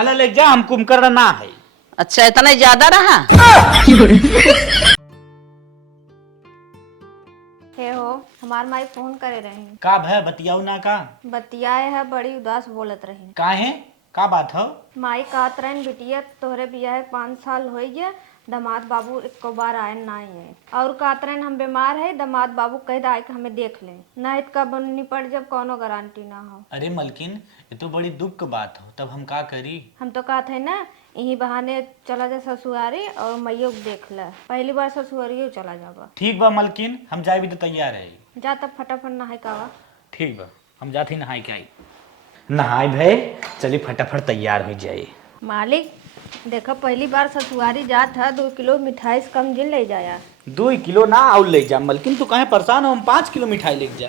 हला ले जा, हम कुमकर ना है। अच्छा इतना ज्यादा रहा। हे हो, हमार माई फोन करे रही। का भय बतियाऊ ना का? बतियाए है, बड़ी उदास बोलत रही। काहे का बात हो? माई कहत रही बिटिया तोहरे बियाह 5 साल हो गए, दामाद बाबू एको बार आए ना है। और कहत रही हम बीमार है, दामाद बाबू कह दाए कि हमें देख ले, नहीं तो कब निपट जब कोनो गारंटी ना हो। अरे मलकिन, ये तो बड़ी दुख की बात हो, तब हम का करी? हम तो कहते हैं ना यही बहाने चला जा ससुरारी और मैयो देख ले, पहली बार ससुरारियो चला जाबा। ठीक बा मलकिन, हम जाए भी तो तैयार है। जा तब फटाफट नहाय कावा। ठीक बा, हम जाते नहाई के आई। नहाई भय चली फटाफट तैयार हो जाए। मालिक देखो, पहली बार ससुरारी जात है, 2 किलो मिठाई से कम जिन ले जाया। 2 किलो ना और ले जा मलकिन, तू कहे परेशान हो? हम 5 किलो मिठाई ले जा।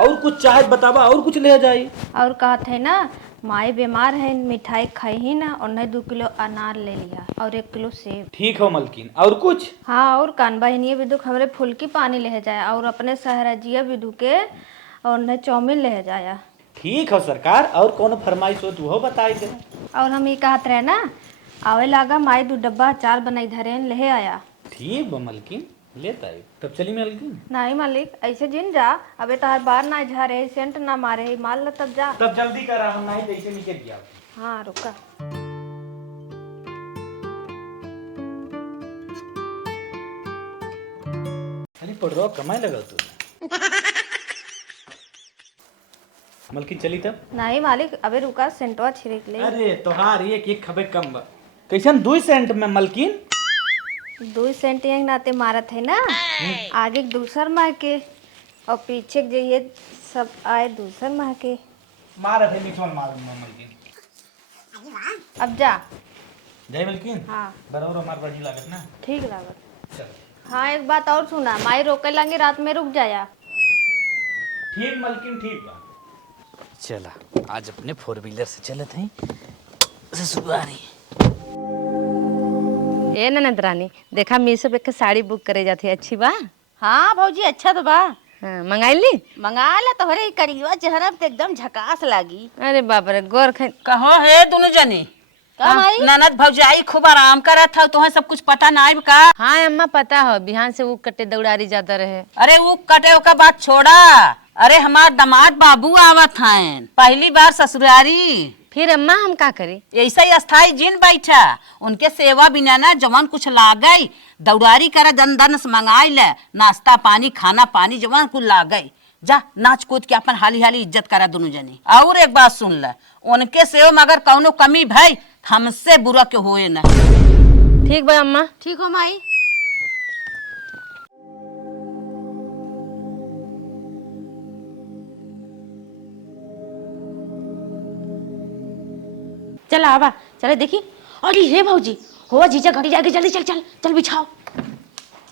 और कुछ चाहे बतावा, और कुछ ले जाए। और कहते है ना माई बीमार है, मिठाई खाई ही ना, और नहीं 2 किलो अनार ले लिया और 1 किलो सेब। ठीक हो मलकिन, और कुछ? हाँ, और कान बहनिया बिदुक हमरे फुल्की पानी ले जाया, और अपने सहराजिया बिदु के और नहीं चाउमीन ले जाया। ठीक हो सरकार, और कौन फरमाइश हो तू हो बताई दे। और हम ये कहत रहे ना आवे लागा माई 2 डब्बा अचार बनाई धरे ले आया। ठीक बा मलकिन, लेता है तब चली मलकिन। नहीं मालिक, ऐसे जिन जा, अबे तार बार ना झारे, सेंट ना मारे, माल ला तब जा। तब जल्दी करा, हम नहीं जैसे निकल गया। हाँ रुका। अरे पढ़ रहा कमाई लगा तू। मलकिन चली तब। नहीं मालिक, अबे रुका, सेंटवा छिड़क ले। अरे तोहार एक खबे कम बा। कैसन 2 सेंट में मलकिन? 2 सेंट एक नाते मारत है ना, आगे दूसर माह के और पीछे के जाइए सब आए दूसर माह के। मार है मिठवाल मार मलकिन। अब जा। जय मलकिन। हाँ बराबर हमार बड़ी लागत ना। ठीक लागत। चल हाँ एक बात और सुना, माई रोके लागे रात में रुक जाया। ठीक मलकिन, ठीक बा। चला आज अपने 4 व्हीलर से चलत हैं ससुरारी। ए ननद रानी, देखा मीशो पे के साड़ी बुक करे जाती, अच्छी बा? हाँ भौजी अच्छा तो बा। हाँ, मंगाई ली? मंगा ला, तोहरे करिया चेहरा पे एकदम झकास लागी। अरे बाप रे, गोर ख कहो है दोनों जनी ननद भौजाई खूब आराम करत था, तुम्हें सब कुछ पता ना आइब का? हाँ अम्मा पता हो, बिहान से वो कट्टे दौड़ारी ज्यादा रहे। अरे वो कटे का बात छोड़ा, अरे हमार दामाद बाबू आवत हैं, पहली बार ससुरारी। फिर अम्मा हम का करी? ऐसा ही अस्थाई जिन बैठा, उनके सेवा बिना ना जवान कुछ लागई, दौड़ारी करा, दन दन से मंगाई ले, नाश्ता पानी खाना पानी जवान कुछ लागई। जा नाच कूद के अपन हाली हाली इज्जत करा दोनों जनी। और एक बात सुन ले, उनके सेवा में अगर कौनो कमी भई हमसे बुरा क्यों होए ना। ठीक बा अम्मा। ठीक हो माई। चल आवा, चले देखी। अरे हे भौजी, हो जीजा घड़ी जाके जल्दी चल चल चल बिछाओ।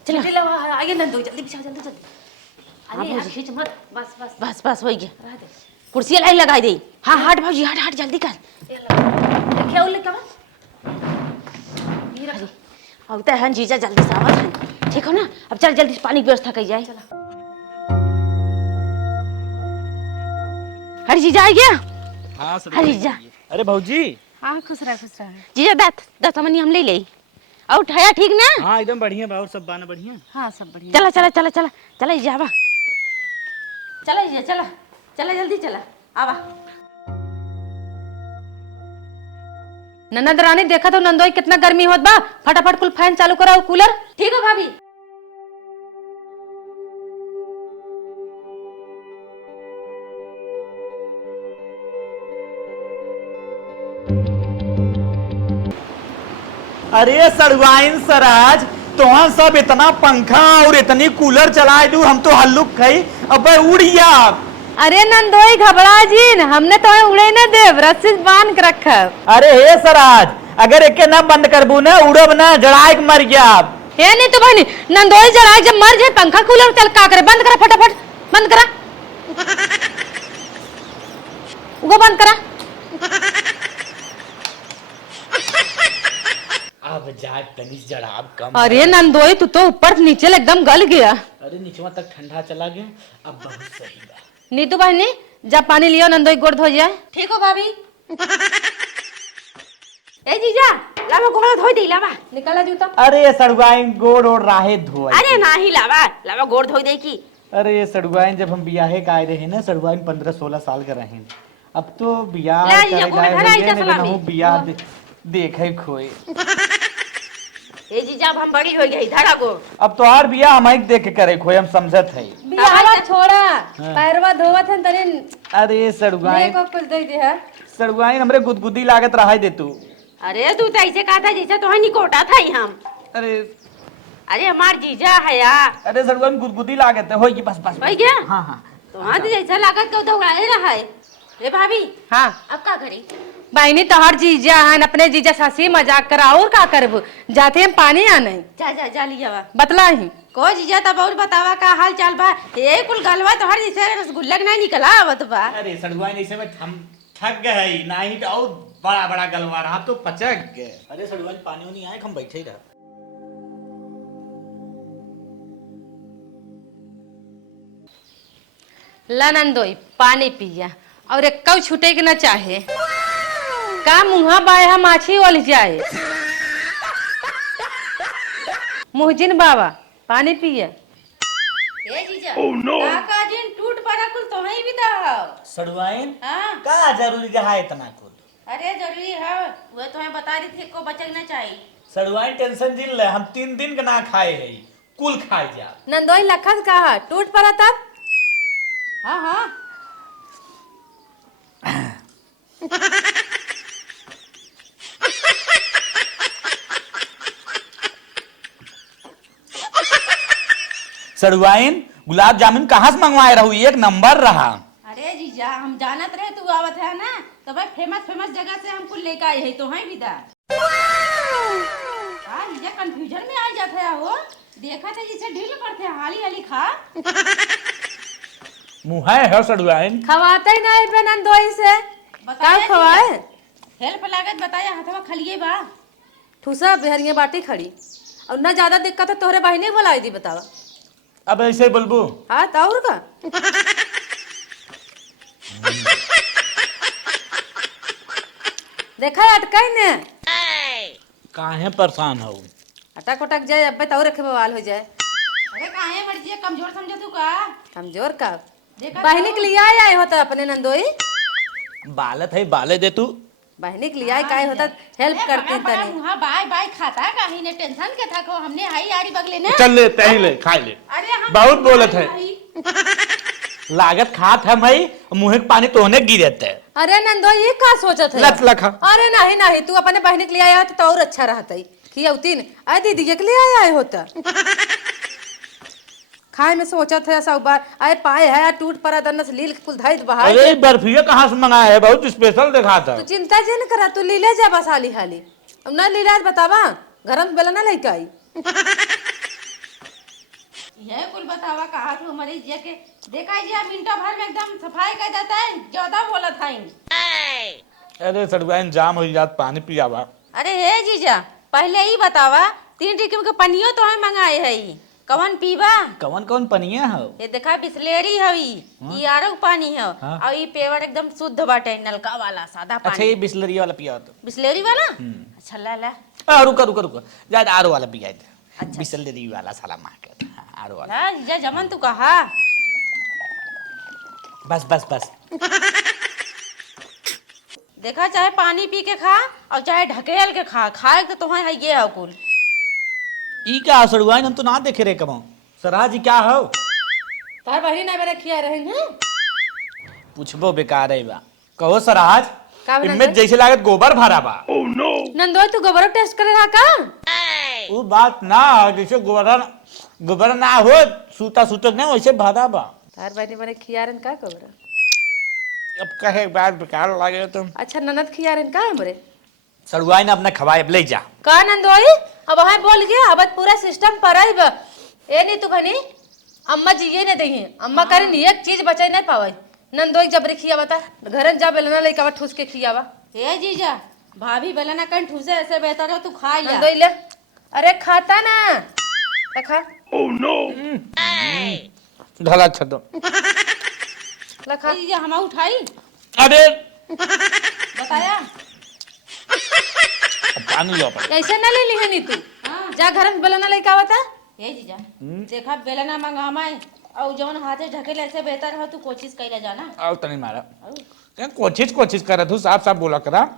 चल आगे नंदो, जल्दी बिछाओ, जल्दी जल्दी। अरे यार खींच मत, बस बस बस बस हो गया। कुर्सी लाई लगाई दे। हाँ हट भौजी, हट हट जल्दी कर। देखिए उले का अरे अब तो है जीजा जल्दी से आवत है, ठीक हो ना? अब चल जल्दी से पानी की व्यवस्था की जाए। अरे जीजा आ गया। हाँ अरे जीजा। अरे भौजी। हाँ खुश रह खुश रह। जीजा दत मनी हम ले ले। और उठाया ठीक ना? हाँ एकदम बढ़िया बा, और सब बाना बढ़िया। हाँ सब बढ़िया। चला चला चला चला चला जीजा आवा। चला जीजा चला चला जल्दी चला आवा। ननद रानी देखा तो नंदोई कितना गर्मी होत बा, फटाफट कुल फैन चालू कराओ, कूलर। ठीक हो भाभी। अरे सड़वाइन सराज, तुम सब इतना पंखा और इतनी कूलर चलाए दू, हम तो हल्लुक खई अब उड़िया। अरे नंदोई घबरा जीन, हमने तो उड़े न देव, रस्सी बांध के रखब। अरे हे सराज, अगर एके ना बंद करबू ना, उड़ब ना, जड़ाए के मर गया। हे नहीं तो बहनी, नंदोई जड़ाए जब मर जाए, पंखा कूलर चल का करे, बंद करा फटाफट, बंद करा। वो बंद करा। अब जा तनिस जड़ाब कम। अरे नंदोई तू तो ऊपर नीचे एकदम गल गया। अरे नीचवा तक ठंडा चला गया, अब बहुत सही बा। नीतू बहनी जा पानी लियो, नंदोई गोड़ धो जाए। ठीक हो भाभी। लावा गोड़ धोई दे लावा। निकाला जूता। अरे सड़ुआइन गोड़ ओड़ राहे धोआ। अरे नाही लावा, लावा गोड़ धोई दे की। अरे सड़ुआइन जब हम बियाहे का आए रहे ना, सड़ुआइन 15-16 साल का रहे। अब तो बियाह ला, करे ये जाए गोड़ धराई जा सलामी। बियाह देखे खोए। ए जीजा अब हम बड़ी हो गई धरा गो। अब तो हर बियाह हम ही देख के करे खोए, हम समझत है। बियाहवा छोड़ा, पैरवा धोवत हन तने। अरे सड़ुआइन को कुछ दे दे है। सड़ुआइन हमरे गुदगुदी लागत रहा दे तू। अरे तू तो ऐसे कहा था जैसे तो निकोटा था ही हम। अरे हमार जीजा है यार। अरे सड़ुआइन गुदगुदी लागत है, होई बस बस। भाई क्या? हाँ हाँ। तो हाँ तो जैसा लागत को दौड़ाए रहा है। रे भाभी हाँ अब का करी? बहनी तोहर जीजा हन, अपने जीजा सासी मजाक करा और का करबू, जाते हम पानी आने जा लिया बा। बतला ही को जीजा तब और बतावा का हाल चाल बा। ये कुल गलवा तो हर जैसे रसगुल्ला नहीं निकला आवत बा। अरे सड़ुआइन ऐसे में हम थक गए, नहीं तो और बड़ा बड़ा गलवा रहा तो पचक गए। अरे सड़ुआइन पानी नहीं आए, हम बैठे ही रहा। ला नंदोई पानी पिया और एक कौ छूटे के न चाहे का मुँहा बाया माछी ओल जाए। मुहजिन बाबा पानी पिया। ए जीजा का जिन टूट पड़ा कुल तो ही भी दाओ। सड़ुआइन हां का जरूरी है इतना कुल? अरे जरूरी है, वो तुम्हें बता रही थी को बचना चाहिए। सड़ुआइन टेंशन दिल ले, हम 3 दिन का ना खाए है, कुल खाए जा। नंदोई लखन कहा टूट पड़ा तब। हाँ हाँ सड़ुआइन गुलाब जामुन कहाँ से मंगवाए रहू? एक नंबर रहा। अरे जीजा हम जानत रहे तू आवत है ना, तो भाई फेमस जगह से हमको लेके आए है तो हैं विदा। हाँ जीजा कंफ्यूजन में आ जाता है वो, देखा था जिसे ढील पड़ते हैं हाली हाली खा। मुँह है सड़ुआइन। खवाते ही नहीं पे नंदोई से का खवाए। हेल्प लागत बताया हथवा खलिए बा। ठूसा बिहरिया बाटी खड़ी और ना ज्यादा दिक्कत है तोहरे बहिनी बुलाई दी बतावा। अब ऐसे बोलबू? हाँ तो और का देखा अटकाई ने काहे परेशान हो? अटक उटक जाए अब तो और बवाल हो जाए। अरे काहे मर्जी कमजोर समझे तू का? कमजोर का देखा बहिनी के लिए आए होता अपने नंदोई। बालत है बाले दे तू। बहिनी के लिए आए काहे होता हेल्प करते तने। मुहा बाय बाय खाता काहे ने टेंशन के था को हमने हाई यारी बगले ने। चल ले तही ले खा ले। अरे हम बहुत बोलत है। लागत खात है भाई, मुँह के पानी तोहने गिरते है। अरे नंदोई ये का सोचत है? लत लखा। अरे नहीं नहीं तू अपने बहिनी के लिए आया तो और अच्छा रहता ही कि उतीन आए दीदी के लिए आए होता। खाए में सोचा था सब बार आए पाए है टूट पड़ा दनस लील कुल धाई बहार। अरे बर्फिया कहाँ से मंगाया है? बहुत स्पेशल देखा था। तू चिंता जिन करा तू लीले जा बस हाली हाली। अब ना लीला बतावा घर में बेला ना लेके आई। ये कुल बतावा कहा तू मरीज जे के देखा जी मिनटों भर में एकदम सफाई कर देता है, ज्यादा बोला था। अरे सड़ुआइन जाम हो जात, पानी पियावा। अरे हे जीजा पहले ही बतावा 3 टिकम के पनियो तो हम मंगाए है, कवन पीवा? कौन कौन पनिया हो? ये देखा बिस्लेरी हवी, ई आरो पानी है और ई पेवर एकदम शुद्ध बाटे, नलका वाला सादा अच्छा पानी। ये बिस्लरी वाला पिया तो? बिस्लेरी वाला अच्छा ला ला रुको रुको रुको, जाए आरो वाला पिया। अच्छा। बिस्लरी वाला साला मार्केट। आरो वाला ला जीजा जमन तू कहा। बस बस बस। देखा चाहे पानी पी के खा और चाहे ढकेल के खा, खाए तो तुम्हें है ये है कुल। ई क्या सड़ुआइन? हम तो ना देखे रे कबो। सराज ई क्या हो? तार बहिनी ना मेरे खिया रहे हैं। पूछबो बेकार है बा। कहो सराज का बना इनमें जैसे लागत गोबर भरा बा। नंदोई तू गोबर टेस्ट करे रहा का? वो बात ना हो, जैसे गोबर ना हो सूता सूता ना वैसे भरा बा। तार बहिनी मेरे खिया रहे का गोबर? अब कहे बात बेकार लगे तुम। अच्छा ननद खिया रहे का हमरे? सड़ुआइन अपने खवाए अब ले जा। का नंदोई अब वहाँ बोल गया अब पूरा सिस्टम पर आई बा। ए नहीं तू बनी अम्मा जी ये नहीं दही अम्मा करे नहीं एक चीज बचाई नहीं पावे। नंदोई जबरी खिया बता घर जा बेलना लेके ठूस के खियावा। हे जीजा भाभी बेलना कन ठूसे ऐसे बेहतर हो तू खा या। नंदोई ले अरे खाता ना खा। Oh no. ढला छदो। लखा जीजा हम उठाई अरे बताया पानी लो पड़े। कैसे ना ले ली है नी तू जा घर में बेलना लेके आवता ए जीजा देखा बेलना मंगामाए और जवन हाथे ढकेले ऐसे बेहतर हो तू कोशिश कैला जाना। आओ तनी मारा क्या कोशिश करत हूँ, साफ साफ बोला करा।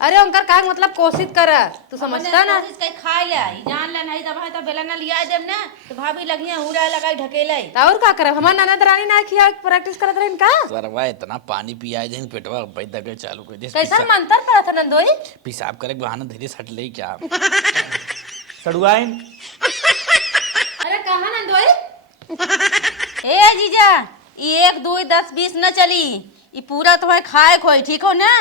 अरे उनका का मतलब कोशिश कर तू समझता ना कोशिश कई खाए ले आई जान ले नहीं दबा तो बेलना लिया देब ना तो भाभी लगिया हुड़ा लगाई ढकेले। और का करे हमार ननद रानी ना किया प्रैक्टिस करत रहे इनका सरवा इतना पानी पिया दे पेटवा पैदा के चालू कर दे। कैसा मंतर पड़ा था नंदोई पेशाब करे के बहाना धीरे सट ले क्या सड़ुआइन। अरे कहां नंदोई ए जीजा ये 1 2 10 20 न चली ये पूरा तुम्हें खाए खोई ठीक हो ना।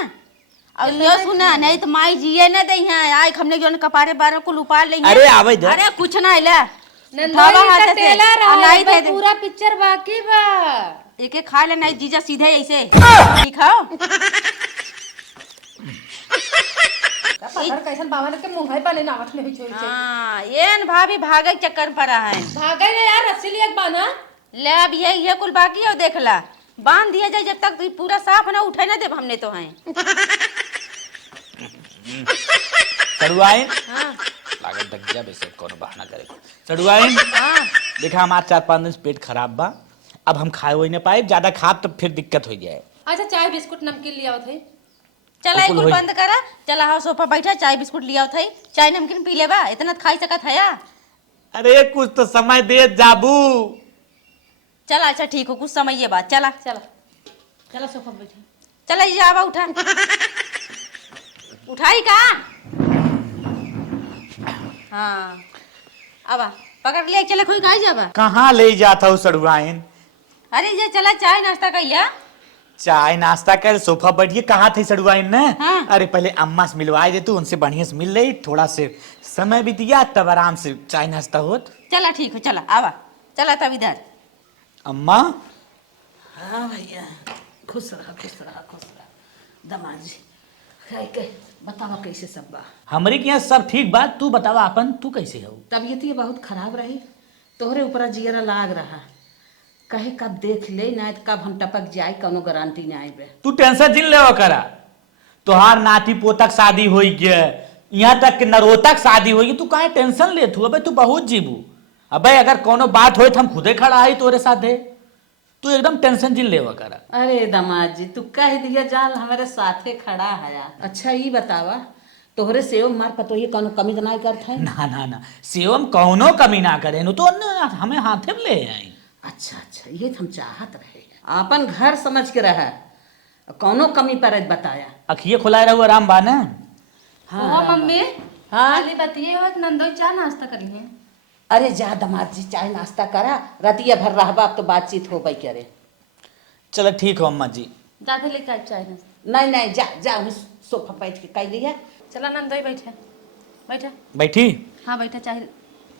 और यो सुना नहीं तो माई जिए न दई है आई हमने जोन कपारे बारे को लुपा ले। अरे आवे दे। अरे कुछ ना इला नंदोई का टेला रहा है पूरा पिक्चर बाकी बा एक खा ले नहीं जीजा सीधे ऐसे ठीक हो। पत्थर कैसन बावन के मुंह पाले नावत में भी छोड़ हां ये न भाभी भागे के चक्कर पर है भागे ना यार रस्सी लिया बाना ले अब ये कुल बाकी है देखला बांध दिया जाए जब तक पूरा साफ ना उठे ना देब हमने तो हैं। सड़ुआइन हां लागत तक जा बेसे कोनो बहाना करे सड़ुआइन। हां देखा हमार 4-5 दिन से पेट खराब बा, अब हम खाए वही ना पाए, ज्यादा खाब तो फिर दिक्कत हो जाए। अच्छा चाय बिस्कुट नमकीन लिया थे चला कुल बंद करा चला हां सोफा बैठा चाय बिस्कुट लिया थे चाय नमकीन पी लेबा इतना खाई सकत है या। अरे कुछ तो समय दे जाबू। चला अच्छा ठीक हो कुछ समय ये बात चला चला चला सोफा बैठा चला ये आवा उठा उठाई का हाँ आवा पकड़ लिया चले कोई गाय जाबा कहाँ ले जाता हूँ सड़ुआइन। अरे ये चला चाय नाश्ता कर लिया चाय नाश्ता कर सोफा बैठिए कहाँ थे सड़ुआइन ने। हाँ। अरे पहले अम्मा से मिलवाए दे तू उनसे बढ़िया से मिल रही थोड़ा से समय भी दिया तब आराम से चाय नाश्ता होत। चला ठीक हो चला आवा चला तब इधर अम्मा हाँ भैया खुश रहा दामाद जी खाए के बतावा कैसे सब बा। हमारे के यहाँ सब ठीक बात तू बतावा अपन तू कैसे हो। तबीयत ये बहुत खराब रही तोहरे ऊपर जियरा लाग रहा कहे कब देख ले ना तो कब हम टपक जाए कोनो गारंटी ना आए। तू टेंशन जिन ले करा तोहार नाती पोतक शादी होई गया यहाँ तक कि नरोतक शादी होगी तू काहे टेंशन ले तू अबे तू बहुत जीबू। अबे अगर कोनो बात होई तो हम खुदे खड़ा आई तोरे साथे तू एकदम टेंशन जिन ले करा। अरे दामाद जी तू कह दिया जाल हमारे साथे खड़ा है। अच्छा ये बतावा तोहरे सेव मार पतो ये कोनो कमी तो ना करता है ना सेवम कौनो कमी ना करे नु तो हमें हाथे में ले आई। अच्छा ये तो हम चाहत रहे अपन घर समझ के रहा कौनो कमी पर बताया अखिए खुलाए रहू आराम बा ना। हाँ मम्मी हाँ खाली बतिए हो नंदोई चाय नाश्ता करी है अरे जा दामाद जी चाय नाश्ता करा रतिया भर रहबा अब तो बातचीत हो गई करे। चलो ठीक हो अम्मा जी जाते लेके आए चाय नाश्ता नहीं जा सोफा बैठ के कह लिया। चला नंदोई बैठे बैठा बैठी हाँ बैठा चाय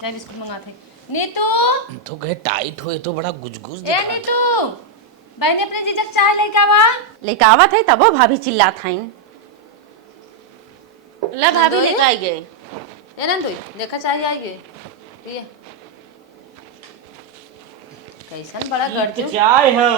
चाय बिस्कुट मंगाते नीतू तो कहे टाइट हो तो बड़ा गुजगुज ए नीतू बहनी अपने जीजक चाय लेके आवा लेके आवा थे तबो भाभी चिल्ला था ला भाभी नंदोई? लेके आई गए ए नंदोई देखा चाय आई गई पिए कैसन बड़ा गड़जू चाय हो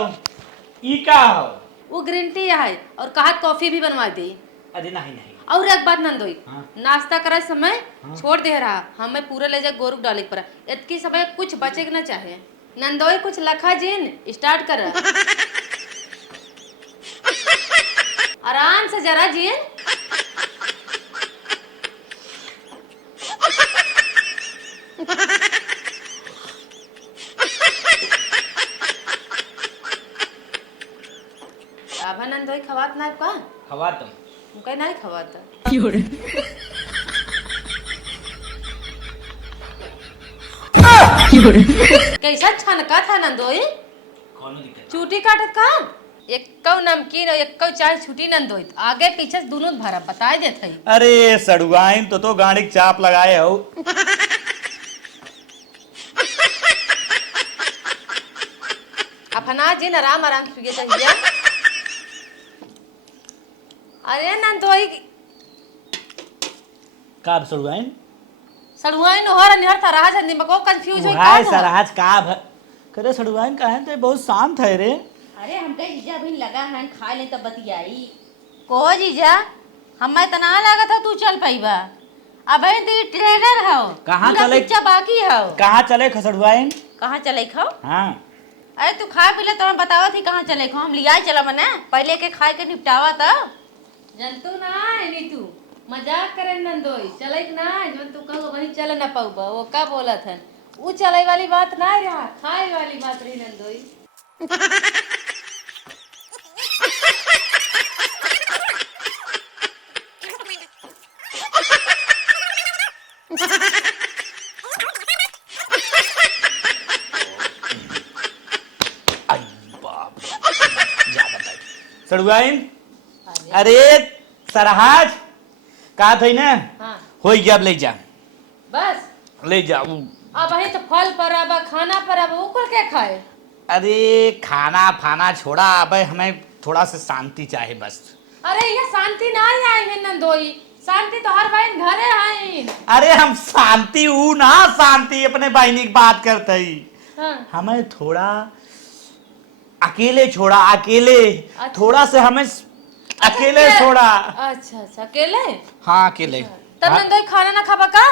ई का हो। वो ग्रीन टी है और कहा कॉफी भी बनवा दी। अरे नहीं और एक बात नंदोई हाँ। नाश्ता करे समय छोड़ दे रहा हमें पूरा ले जा गोरुक डाले पर इतकी समय कुछ बचे के ना चाहे नंदोई कुछ लखा जिन स्टार्ट कर आराम से जरा जिन अब नंदोई खवात ना का हवा तुम मुका नहीं खवाता कैसा छनका था नंदोई कौनो दिक्कत चूटी काटत का एक कौ नमकीन और एक कौ चाय छुटी नंदोई आगे पीछे से दोनों भरा बताए देत है अरे सड़ुआइन तो गाड़ी की चाप लगाए हो। अपना जिन आराम आराम से पिए चाहिए अरे नंदोई का सड़ुआइन सड़ुआई न हो निहर था रहा जंदी मको कंफ्यूज होई हाय का सरहाज का करे सड़ुआइन का है तो बहुत शांत है रे। अरे हमके जीजा भी लगा है खा ले तब बतियाई को जीजा हमें तना लगा था तू चल पाईबा अब तो ट्रेनर हो कहाँ पूरा चले? पिक्चर बाकी हो। कहाँ चले खसड़ुआइन? कहाँ चले खाओ? हाँ अरे तू खा पी ले तो हम बतावा थी कहाँ चले खाओ, हम लिया चला मने पहले के खाए के निपटावा था। जनतू ना है नीतू मजाक करे नंदोई चले ना जब तू कहो वही चल ना पाऊबा वो का बोला था वो चले वाली बात ना रहा खाए वाली बात रही नंदोई। सड़ुआइन अरे सरहाज कहा थे ना हाँ हो गया, अब ले जा बस ले जा। अब वही तो फल पर अब खाना पर अब वो क्या खाए। अरे खाना फाना छोड़ा, अब हमें थोड़ा सा शांति चाहिए बस। अरे ये शांति ना ही आए हैं नंदोई, शांति तो हर बहन घरे आए। अरे हम शांति हूँ ना, शांति अपने बहनी की बात करते ही। हाँ। हमें थोड़ा अकेले छोड़ा, अकेले अच्छा। थोड़ा से हमें अकेले छोड़ा। अच्छा अच्छा अकेले? हाँ अकेले। तब नंदोई खाना ना खाबा का?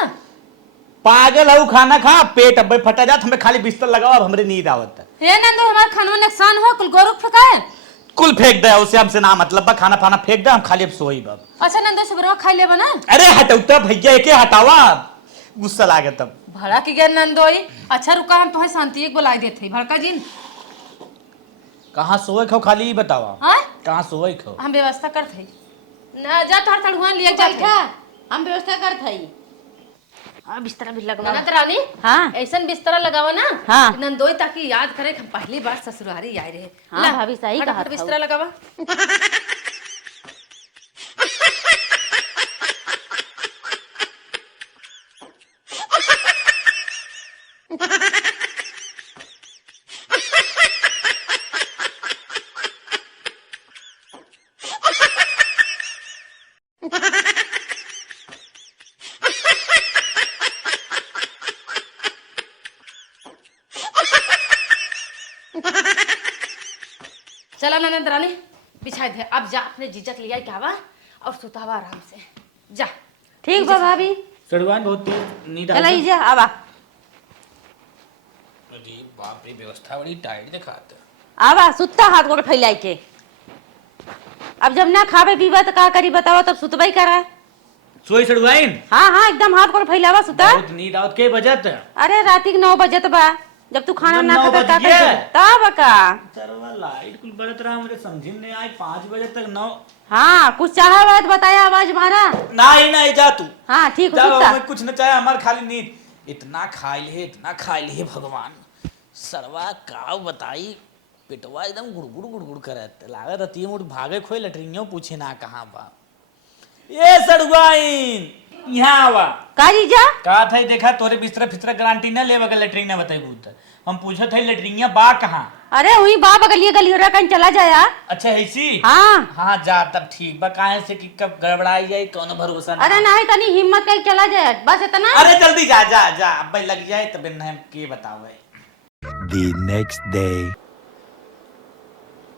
पागल हूँ, खाना खा पेट अब फटा जात, हमें खाली बिस्तर लगाओ, अब हमरे नींद आवत है। हे नंदोई हमारे खाना में नुकसान हो कुल गोरुक फेंकाए। कुल फेंक दे, उसे हमसे ना मतलब बा, खाना फाना फेंक दे, हम खाली अब सोई बब। अच्छा नंदोई सुबह खाई ले बना। अरे हटौता भैया एके हटावा, गुस्सा लागे तब। भड़ा की गया नंदोई। अच्छा रुका हम तुम्हें शांति एक बुलाई देते भड़का जी। कहाँ सोए खाओ खाली बतावा। हाँ कहाँ सोए खाओ? हम व्यवस्था करते ना जा तोहर तड़ुआ लिया जा बैठा हम व्यवस्था कर थई। हाँ बिस्तर भी लगवा। ननद रानी हाँ ऐसा बिस्तरा लगावा ना हाँ। कि नंदोई ताकि याद करे कि हम पहली बार ससुरारी आए रहे। हाँ, ला, भाभी सही फटाफट कहा था बिस्तरा लगावा। चला ननद रानी बिछाई दे, अब जा अपने जीजक लिया कहवा और सुतावा आराम से जा। ठीक बा भाभी, सड़ुआन बहुत तेज नींद आ चला गई। जा आवा अरे बाप रे, व्यवस्था बड़ी टाइट दिखाता। आवा सुत्ता हाथ गोड़ फैलाई के। अब जब ना खावे पीवा तो का करी बतावा, तब सुतबई करा। सोई सड़ुआइन? हाँ हाँ एकदम हाथ गोड़ फैलावा सुता। बहुत नींद आवत के बजत। अरे राती के 9 बजत बा, जब तू खाना ना 9 खाता बज का गया? करी तब का। सरवा लाइट कुल बरत रहा, मुझे समझ में नहीं आई। 5 बजे तक 9। हाँ कुछ चाहा बात बताया आवाज मारा। नहीं जा तू। हाँ ठीक हो जा, सुता। हमें कुछ न चाहे, हमार खाली नींद। इतना खा लिए, इतना खा लिए भगवान। सरवा का बताई, पेटवा एकदम गुड़गुड़ गुड़गुड़ करत लागत रती मुड़ भागे खोई लटरियों पूछे ना कहाँ बा। ये सड़ुआइन यहाँ आवा। का जीजा? कहा था देखा तोरे बिस्तरा फिस्तरा गारंटी न लेवा के लेटरिन न बताई भूत। हम पूछत है लेटरिनिया बा कहाँ? अरे वही बा बगलिए गलियोरा कहीं चला जाया। अच्छा ऐसी? हाँ हाँ जा तब ठीक बा, काहे से कि कब गड़बड़ाई जाए कौनो भरोसा अरे नहीं तनी हिम्मत कहीं चला जाए बस इतना। अरे जल्दी जा जा जा, अब लग जाए तब न के बतावे। The next day.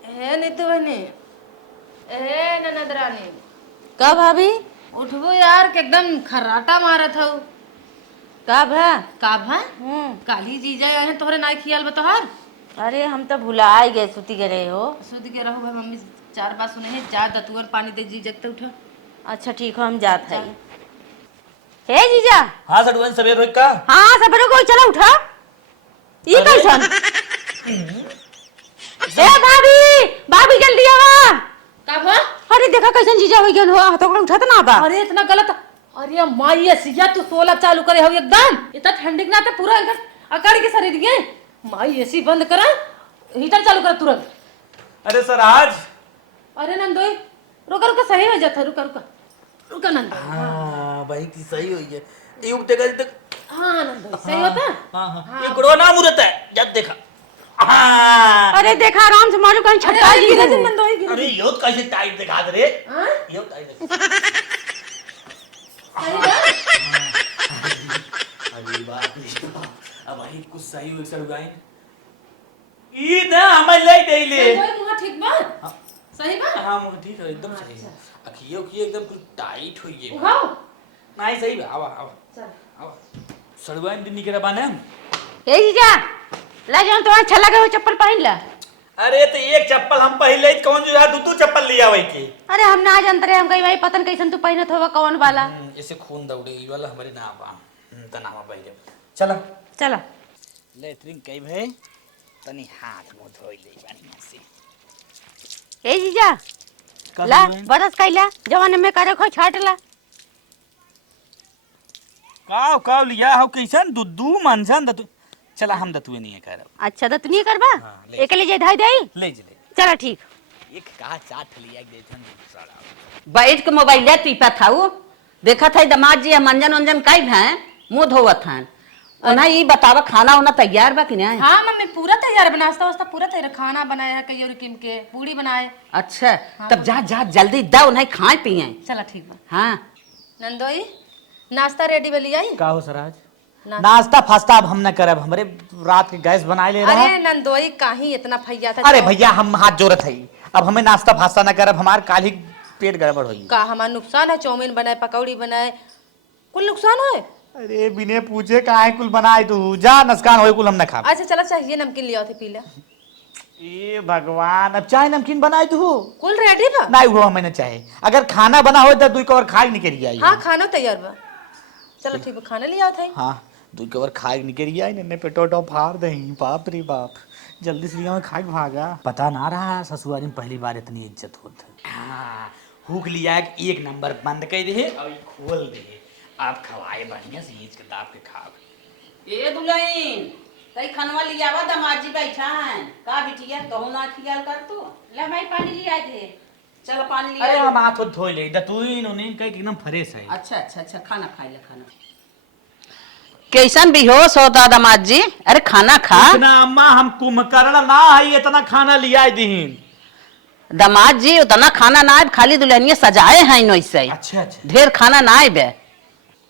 हे नीतू बहनी, हे ननद रानी, का भाभी? उठबो यार के एकदम खर्राटा मारत हूँ। का भा? का भा? काली जीजा आए हैं तोहरे नाई खियाल बतोहर। अरे हम तो भुला ही गए, सुती गए हो। सुध के रहो भाई, मम्मी 4 बार सुने हैं जा दतुअर पानी दे जी जगते उठा। अच्छा ठीक हो हम जात है। हे जीजा। हाँ सड़ुआइन सवेर होई का? हाँ सबरो को चला उठा। ये कैसन? ए भाभी, भाभी जल्दी आवा। का भा? अरे देखा कैसन जीजा हो गया हो, तो उठा ना बा। अरे इतना गलत। अरे माई सिया तू 16 चालू करे हो एकदम इतना ठंडी ना ते पूरा एकदम अकड़ के शरीर गए। माई एसी बंद करा, हीटर चालू कर तुरंत। अरे सर आज। अरे नंदोई रुका रुका, सही हो जाता, रुका रुका रुका नंदोई। हाँ भाई की सही हुई है। युग देखा तक। हाँ नंदोई सही होता। हाँ ये कोरोना मुहूर्त है, जब देखा। हाँ अरे देखा आराम से मारो कहीं छटका जी। नंदोई अरे यो कैसे टाइट दिखा दे रे। हाँ? यो टाइट दिखा। सही है? अरे बाप रे बाप, अब भाई कुछ सही हुई सड़ुआइन। ई ना हमें ले दे ले। नंदोई मुंह ठीक बा? सही बा? हाँ मुझे ठीक है, एकदम सही है। अखियों की एकदम कुछ टाइट हुई है। उठाओ। नहीं सही आवा आवा आवा सड़वाइन दिन निकरे बाने ए जीजा ला जाओ तुम्हारा अच्छा लगा वो चप्पल पहन ला। अरे तो एक चप्पल हम पहले कौन जो है दू चप्पल लिया वही की अरे हम ना जानते रहे हम कहीं भाई पतन कैसन तू पहनत होगा कौन वाला। ऐसे खून दौड़े ई वाला हमारे ना बा तनावा पहले चला चला लेटरिन कई भाई तनी हाथ मुंह धोई ले बढ़िया से। ए जीजा ला बरस कैला जवान में करे खो छाटला काव लिया हो कैसन दुदू मनसन दतु चला हम दतुए नहीं करब। अच्छा तो तू नहीं करबा हाँ, ले। एक ले जे धाई देई ले चला ठीक। एक का चाट लिया एक देथन साला बैठ के मोबाइल टीपा था वो देखा था दामाद जी मंजन वंजन काई हैं मुंह धोवत हैं ना ये बतावा खाना वाना तैयार बा कि नहीं। हाँ मम्मी पूरा तैयार बना नाश्ता वास्ता पूरा तैयार खाना बनाया है कई और किम के पूरी बनाए। अच्छा तब जा जा जल्दी दो नहीं खाए पिए। चला ठीक बा। हाँ नंदोई नाश्ता रेडी बली आई। का हो सराज नाश्ता फास्ता अब हम न करब हमरे रात के गैस बनाए ले रहा। अरे नंदोई काहे इतना फैया था। अरे भैया हम हाथ जोड़त है अब हमें नाश्ता फास्ता न करब हमार काल ही पेट गड़बड़ होई। का हमारा नुकसान है चाउमीन बनाए पकौड़ी बनाए कुल नुकसान है। अरे बिने पूछे काहे कुल बनाए तू जा नसकान होए कुल हम न खा। अच्छा चला चाहिए नमकीन लिया थे पी ले। ए भगवान अब चाय नमकीन बनाए तू कुल रेडी बा। नहीं हुआ मैंने चाहे अगर खाना बना हो तो 2 कवर खाई निकल आई। हाँ खाना तैयार बा। चलो ठीक बा खाना लिया थे। हाँ 2 कवर खाई निकल आई ने पेटो फाड़ दही बाप रे बाप जल्दी से लिया खाई भागा। पता ना रहा ससुराल में पहली बार इतनी इज्जत होत है। हाँ हुक लिया एक नंबर बंद कर दे और खोल दे आप खवाए बढ़िया से ईज के दाब के खाओ। ए दुल्हन तई खनवा लियावा दामाद जी बैठा हैं का बिटिया कहू ना खियाल कर तू ले मैं पानी लिया दे। चलो पानी लिया। अरे हम हाथ धोई ले दतुई नोनी कह एकदम फ्रेश है। अच्छा खाना खाई ले खाना। कैसन बेहोश होता दामाद जी अरे खाना खा। इतना अम्मा हम कुंभकर्ण ना है इतना खाना लिया दीन। दामाद जी उतना खाना ना आए खाली दुल्हनिया सजाए हैं वैसे। अच्छा ढेर खाना ना आए बे।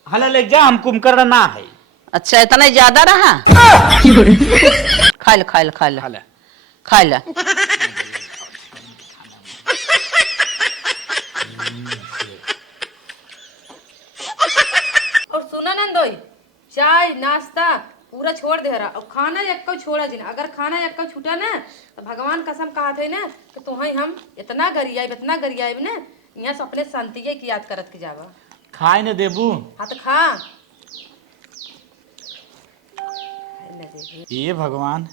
हला ले जा हम कुंभकर्ण ना है। अच्छा इतना ज्यादा रहा खा ले हला खा ले। और सुना नंदोई चाय नाश्ता पूरा छोड़ दे रहा और खाना एक को छोड़ा जी ना। अगर खाना एक को छूटा ना तो भगवान कसम कहा थे ना कि तुम्हें हम इतना गरियाब ना यहाँ से अपने शांति की याद करत के जावा। खाए न देबू। हाँ तो खा। ये भगवान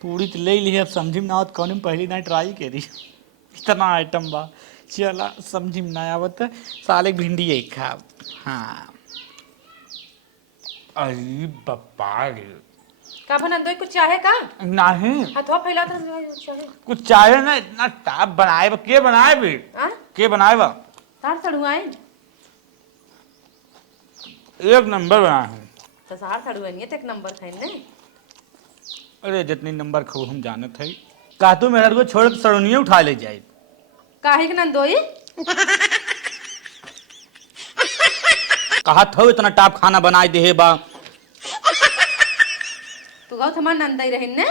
पूरी तो ले ली अब समझी में ना आवत कौन पहली ना ट्राई करी इतना आइटम बा चला समझी में ना आवत साले भिंडी एक खा। हाँ अरे बप्पा रे का नंदोई कुछ चाहे का नहीं हाथों फैला था चाहे कुछ चाहे ना इतना टाप बनाए बा के बनाए बे आ के बनाए बा तार सड़ुआए एक नंबर बनाए हैं। तो सार सड़ुआए नहीं तो एक नंबर थे ने। अरे जितनी नंबर खो हम जानत है का तू मेरा को छोड़ के सड़ुनिया उठा ले जाए काहे के नंदोई कहा था इतना टाप खाना बनाए दे बा। तू गाँव थमा नंदाई रही ने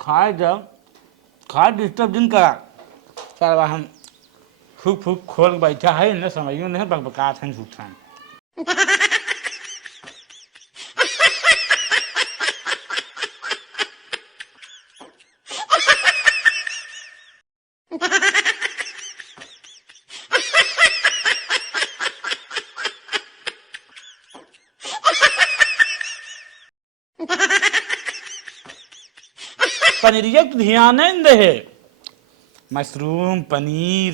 खाए जब खाए डिस्टर्ब दिन करा सारा हम फूक फूक खोल बैठा है न समझियो नहीं बकबका थे झूठा। पनीरिया तो ध्यान नहीं दे मशरूम पनीर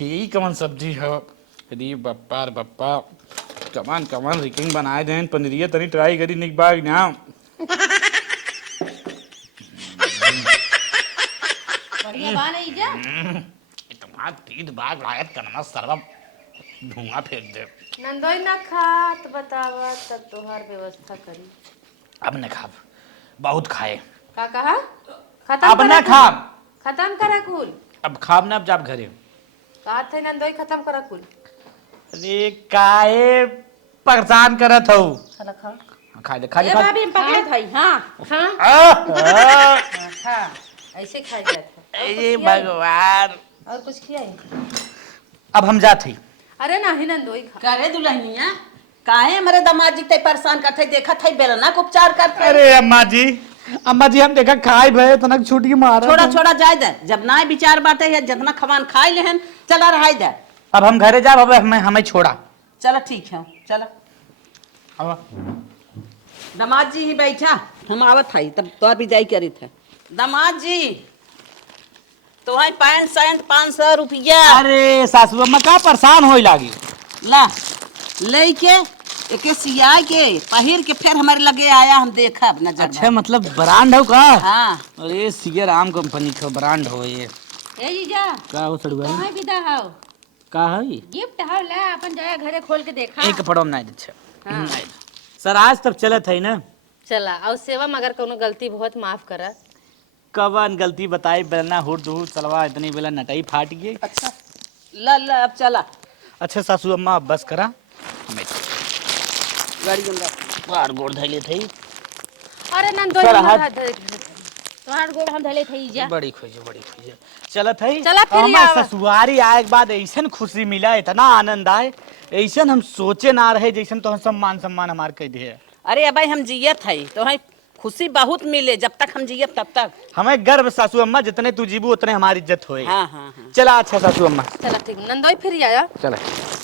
यही कमन सब्जी है। अरे बप्पा रे बप्पा कमान रिकिंग बनाए दें पनीरिया तनी ट्राई करी निक बाग ना बढ़िया बा नहीं जा इतना तीत बाग लागत करना सर्व धुआं फेंक दे। नंदोई ना खा तो बतावा तब तोहार व्यवस्था करी। अब न खाब बहुत खाए का कहा अब न खाब खत्म करा कुल। अब खाब न अब जाब घरे। कहा थे नंदोई खत्म करा कुल। अरे काहे परेशान करत हो चला खा खा दे खा दे ए खा भाभी हम पकड़े भाई हाँ हाँ खा ऐसे खाई जाता। अरे भगवान और कुछ खियाई अब हम जाते अरे नाही नंदोई खा करे दुल्हनिया काहे हमारे दामाद जी ते परेशान करते देखत है बेलना को उपचार करते अरे अम्मा जी हम देखा खाए भय तनक छुट्टी मारा छोड़ा छोड़ा जाए दे जब ना विचार बाटे है जितना खवान खाई लेहन चला रहा दे अब हम घरे जा अब हमें छोड़ा चलो ठीक है चलो दामाद जी ही बैठा हम आवत है तब तो भी जाई करी थे दामाद जी तो है 500 रुपया अरे सासू अम्मा का परेशान होई लागी ला लेके एके सिया के पहिर के फिर हमारे लगे आया हम देखा अपना अच्छा मतलब ब्रांड हो का हाँ अरे सीगे राम कंपनी का ब्रांड हो ये ए जीजा का हो सड़ुआ कहाँ विदा हो का है ये? गिफ्ट हो ला अपन जाया घरे खोल के देखा एक पड़ो नहीं अच्छा सर आज तब चलत है ना चला और सेवा मगर कोनो गलती बहुत माफ करा कवन गलती बताई बेलना हुर दू चलवा इतनी बेला नटाई फाट गई अच्छा ला ला अब चला अच्छा सासू अम्मा अब बस करा हमें गाड़ी गंगा बार गोड़ धैले थे अरे नंदोई चला, हमर हाथ। हाथ तुम्हार गोड़ हम धले थई जा बड़ी खुशी चलत है चला फिर हमार आवा। ससुरारी आए के बाद ऐसन खुशी मिला इतना आनंद आए ऐसन हम सोचे ना रहे जैसन तो सम्मान हमार कह दिए अरे अब हम जियत है तो है खुशी बहुत मिले जब तक हम जियत तब तक हमें गर्व सासू अम्मा जितने तू जीबू उतने हमारी इज्जत होए हाँ हाँ हाँ चला अच्छा सासू अम्मा चला ठीक नंदोई फिर आया चला